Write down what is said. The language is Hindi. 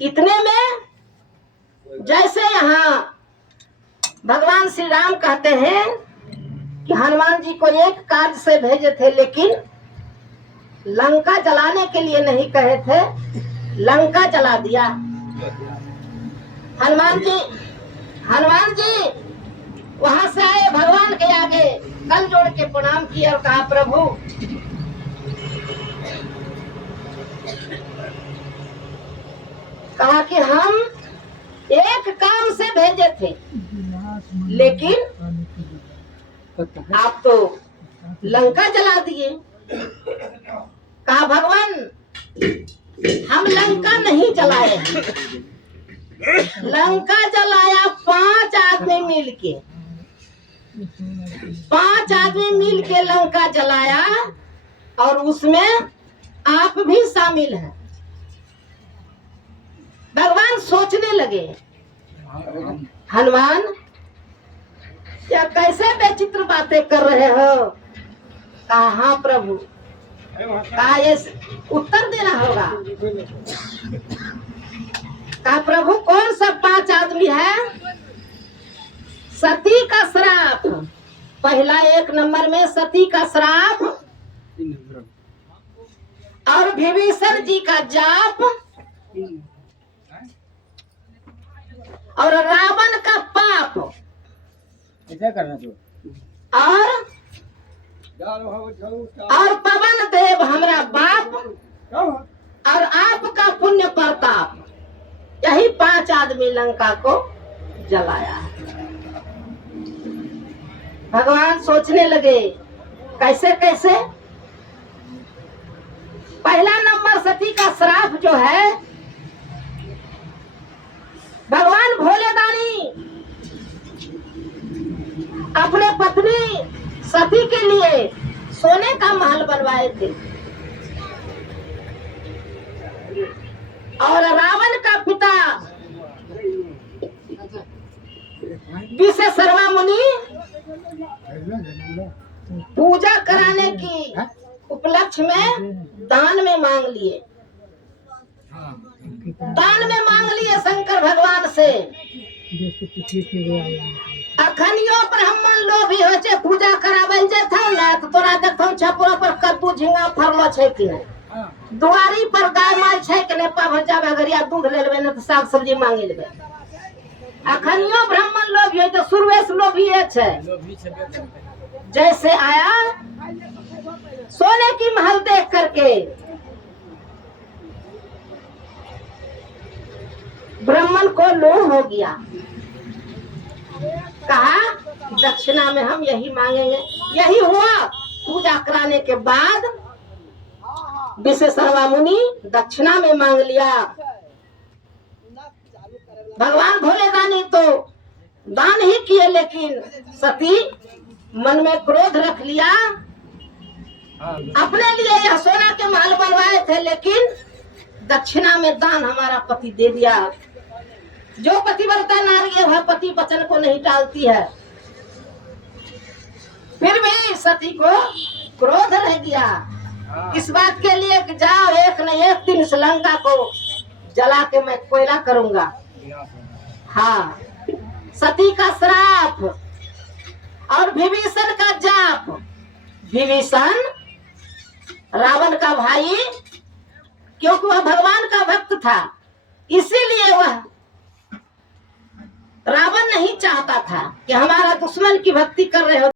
इतने में जैसे यहाँ भगवान श्री राम कहते हैं कि हनुमान जी को एक कार्य से भेजे थे, लेकिन लंका जलाने के लिए नहीं कहे थे, लंका जला दिया। हनुमान जी वहां से आए, भगवान के आगे कल जोड़ के प्रणाम किया और कहा, प्रभु कहा कि हम एक काम से भेजे थे, लेकिन आप तो लंका जला दिए। कहा, भगवान हम लंका नहीं जलाए हैं, लंका जलाया 5 आदमी मिलके, 5 आदमी मिलके लंका जलाया, और उसमें आप भी शामिल हैं। भगवान सोचने लगे, हनुमान क्या कैसे बेचित्र बातें कर रहे हो? कहा, हाँ प्रभु। कहा, ये उत्तर देना होगा। कहा, प्रभु कौन सा 5 आदमी है? सती का श्राप, पहला 1 नंबर में सती का श्राप, और विभीषण जी का जाप, और रावण का पाप, ऐसा करना तो, और पवन देव हमारा बाप, और आपका पुण्य प्रताप, यही 5 आदमी लंका को जलाया। भगवान सोचने लगे कैसे कैसे। पहला नंबर सती का श्राप जो है, भगवान भोलेदानी अपने पत्नी सती के लिए सोने का महल बनवाए थे, और रावण का पिता विश्वकर्मा मुनि पूजा कराने की उपलक्ष्य में दान में मांग लिए, दान में मांग लिए शंकर भगवान से। अखनियो ब्राह्मण लोभी हो छे, पूजा कराबल जेथौ ना तो तोरा देखथौ छपुरा पर कद्दू झिंगा फरलो छै कि नहीं, दुआरी पर गाय माल छै कि नहीं, पाभ जाबे गरिया दूध ले लेबे न तो साग सब्जी मांगे लेबे। अखनियो ब्राह्मण लोभी है तो सुरवेश लोभी है। जैसे आया सोने की महल देख करके ब्राह्मण को लोभ हो गया। कहा, दक्षिणा में हम यही मांगेंगे। यही हुआ। पूजा कराने के बाद विश्वकर्मा मुनि दक्षिणा में मांग लिया। भगवान भोलेदानी तो दान ही किए, लेकिन सती मन में क्रोध रख लिया। अपने लिए यह सोना के महल बनवाए थे, लेकिन दक्षिणा में दान हमारा पति दे दिया। जो पतिव्रता नारी है वह पति वचन को नहीं टालती है। फिर भी सती को क्रोध रह गया इस बात के लिए कि जाओ एक न एक दिन इस लंका को जला के मैं कोयला करूंगा। हाँ, सती का श्राप और विभीषण का जाप। विभीषण रावण का भाई, क्योंकि वह भगवान का भक्त था, इसीलिए वह रावण नहीं चाहता था कि हमारा दुश्मन की भक्ति कर रहे हो।